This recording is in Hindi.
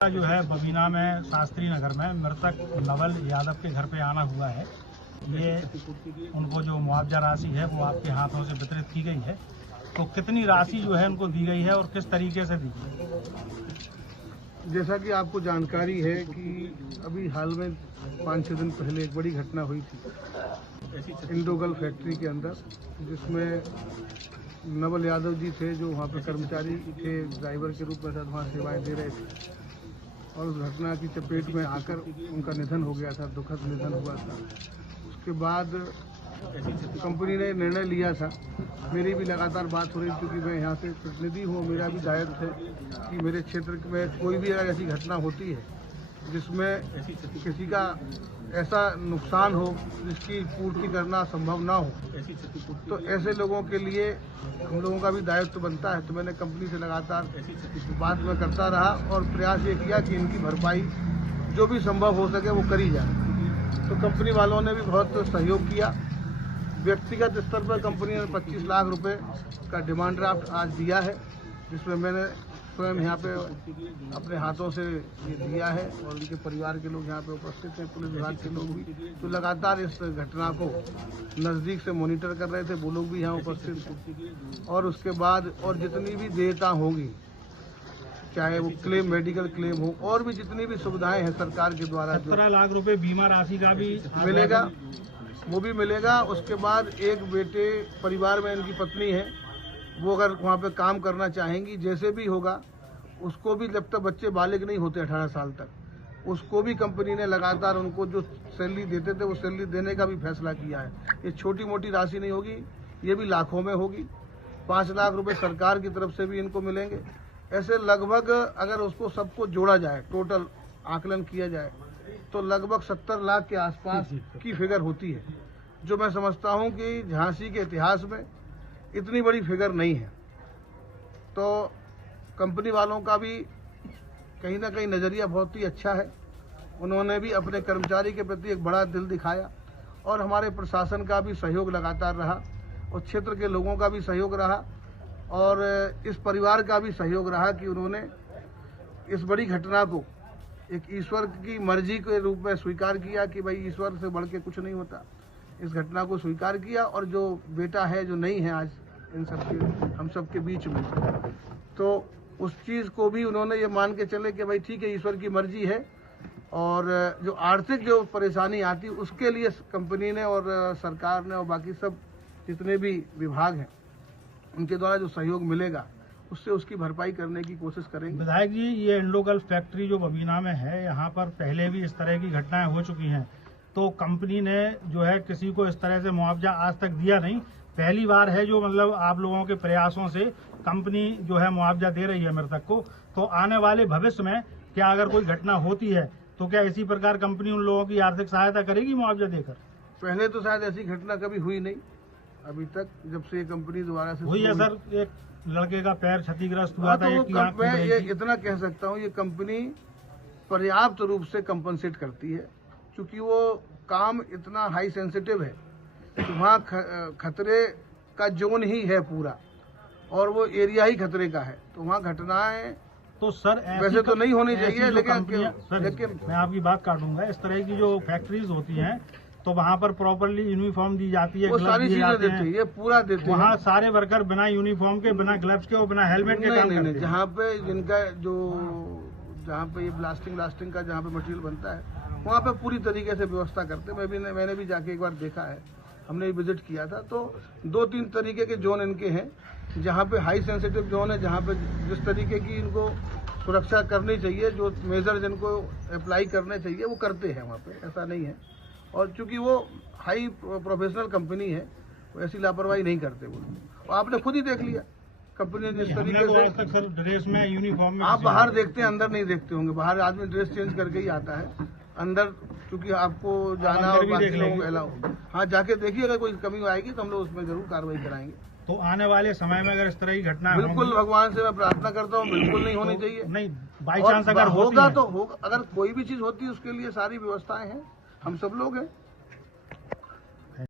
जो है बबीना में शास्त्री नगर में मृतक नवल यादव के घर पे आना हुआ है। ये उनको जो मुआवजा राशि है वो आपके हाथों से वितरित की गई है। तो कितनी राशि जो है उनको दी गई है और किस तरीके से दी गई? जैसा कि आपको जानकारी है कि अभी हाल में 5-6 दिन पहले एक बड़ी घटना हुई थी इंडोगल फैक्ट्री के अंदर, जिसमें नवल यादव जी थे जो वहाँ पे कर्मचारी थे, ड्राइवर के रूप में वहाँ सेवाएं दे रहे थे और उस घटना की चपेट में आकर उनका निधन हो गया था, दुखद निधन हुआ था। उसके बाद कंपनी ने निर्णय लिया था, मेरी भी लगातार बात हो रही थी क्योंकि मैं यहाँ से प्रतिनिधि हूँ, मेरा भी दायित्व है कि मेरे क्षेत्र में कोई भी अगर ऐसी घटना होती है जिसमें किसी का ऐसा नुकसान हो जिसकी पूर्ति करना संभव ना हो, तो ऐसे लोगों के लिए हम लोगों का भी दायित्व बनता है। तो मैंने कंपनी से लगातार बात में करता रहा और प्रयास ये किया कि इनकी भरपाई जो भी संभव हो सके वो करी जाए। तो कंपनी वालों ने भी बहुत सहयोग किया। व्यक्तिगत स्तर पर कंपनी ने 25 लाख रुपए का डिमांड ड्राफ्ट आज दिया है, जिसमें मैंने स्वयं यहाँ पे अपने हाथों से ये दिया है और उनके परिवार के लोग यहाँ पे उपस्थित हैं, पुलिस विभाग के लोग भी तो लगातार इस घटना को नज़दीक से मॉनिटर कर रहे थे, वो लोग भी यहाँ उपस्थित थे। और उसके बाद और जितनी भी देयता होगी, चाहे वो क्लेम, मेडिकल क्लेम हो और भी जितनी भी सुविधाएं हैं सरकार के द्वारा, 17 लाख रुपए बीमा राशि का भी मिलेगा, वो भी मिलेगा। उसके बाद एक बेटे परिवार में इनकी पत्नी है, वो अगर वहाँ पे काम करना चाहेंगी, जैसे भी होगा उसको भी, जब तक बच्चे बालिग नहीं होते 18 साल तक, उसको भी कंपनी ने लगातार उनको जो सैलरी देते थे वो सैलरी देने का भी फैसला किया है। ये छोटी मोटी राशि नहीं होगी, ये भी लाखों में होगी। 5 लाख रुपए सरकार की तरफ से भी इनको मिलेंगे। ऐसे लगभग अगर उसको सबको जोड़ा जाए, टोटल आकलन किया जाए तो लगभग 70 लाख के आसपास की फिगर होती है, जो मैं समझता हूँ कि झांसी के इतिहास में इतनी बड़ी फिगर नहीं है। तो कंपनी वालों का भी कहीं ना कहीं नज़रिया बहुत ही अच्छा है। उन्होंने भी अपने कर्मचारी के प्रति एक बड़ा दिल दिखाया और हमारे प्रशासन का भी सहयोग लगातार रहा और क्षेत्र के लोगों का भी सहयोग रहा और इस परिवार का भी सहयोग रहा कि उन्होंने इस बड़ी घटना को एक ईश्वर की मर्जी के रूप में स्वीकार किया कि भाई ईश्वर से बढ़ के कुछ नहीं होता। इस घटना को स्वीकार किया और जो बेटा है, जो नहीं है आज इन सबके हम सबके बीच में, तो उस चीज़ को भी उन्होंने ये मान के चले कि भाई ठीक है, ईश्वर की मर्जी है और जो आर्थिक जो परेशानी आती उसके लिए कंपनी ने और सरकार ने और बाकी सब जितने भी विभाग हैं उनके द्वारा जो सहयोग मिलेगा उससे उसकी भरपाई करने की कोशिश करेंगे। विधायक जी, ये इंडोगल फैक्ट्री जो बबीना में है, यहाँ पर पहले भी इस तरह की घटनाएं हो चुकी हैं, तो कंपनी ने जो है किसी को इस तरह से मुआवजा आज तक दिया नहीं। पहली बार है जो मतलब आप लोगों के प्रयासों से कंपनी जो है मुआवजा दे रही है मृतक को। तो आने वाले भविष्य में क्या अगर कोई घटना होती है तो क्या इसी प्रकार कंपनी उन लोगों की आर्थिक सहायता करेगी मुआवजा देकर? पहले तो शायद ऐसी घटना कभी हुई नहीं अभी तक, जब से ये कंपनी दोबारा से हुई है। सर, एक लड़के का पैर क्षतिग्रस्त हुआ था। मैं ये इतना कह सकता हूँ, ये कंपनी पर्याप्त रूप से कंपनसेट करती है, क्योंकि वो काम इतना हाई सेंसिटिव है कि वहाँ खतरे का जोन ही है पूरा और वो एरिया ही खतरे का है, तो वहाँ घटनाएं तो सर वैसे तो नहीं होनी चाहिए, लेकिन मैं आपकी बात काटूंगा। इस तरह की जो फैक्ट्रीज होती हैं तो वहाँ पर प्रॉपरली यूनिफॉर्म दी जाती है, वो सारी चीजें देते हैं, ये पूरा देते हैं। वहाँ सारे वर्कर बिना यूनिफॉर्म के, बिना ग्लव्स के और बिना हेलमेट के काम करते हैं। जहाँ पे जिनका जहाँ पे ये ब्लास्टिंग का जहाँ पे मटेरियल बनता है वहाँ पे पूरी तरीके से व्यवस्था करते हैं। मैंने भी जाके एक बार देखा है, हमने विजिट किया था। तो 2-3 तरीके के जोन इनके हैं, जहाँ पे हाई सेंसिटिव जोन है, जहाँ पे जिस तरीके की इनको सुरक्षा करनी चाहिए, जो मेजर जिनको अप्लाई करने चाहिए वो करते हैं वहाँ पे, ऐसा नहीं है। और चूंकि वो हाई प्रोफेशनल कंपनी है, वो ऐसी लापरवाही नहीं करते वो आपने खुद ही देख लिया कंपनी ने जिस तरीके से। सर, ड्रेस में, यूनिफॉर्म में आप बाहर देखते हैं, अंदर नहीं देखते होंगे। बाहर आदमी ड्रेस चेंज करके ही आता है, अंदर क्योंकि आपको जाना और बाकी लोग अलाउ। हाँ, जाके देखिए, अगर कोई कमी आएगी तो हम लोग उसमें जरूर कार्रवाई कराएंगे। तो आने वाले समय में अगर इस तरह की घटना, बिल्कुल भगवान से मैं प्रार्थना करता हूँ, बिल्कुल नहीं होनी चाहिए। नहीं, बाई चांस अगर होगा तो होगा, अगर कोई भी चीज होती है उसके लिए सारी व्यवस्थाएं हैं, हम सब लोग हैं।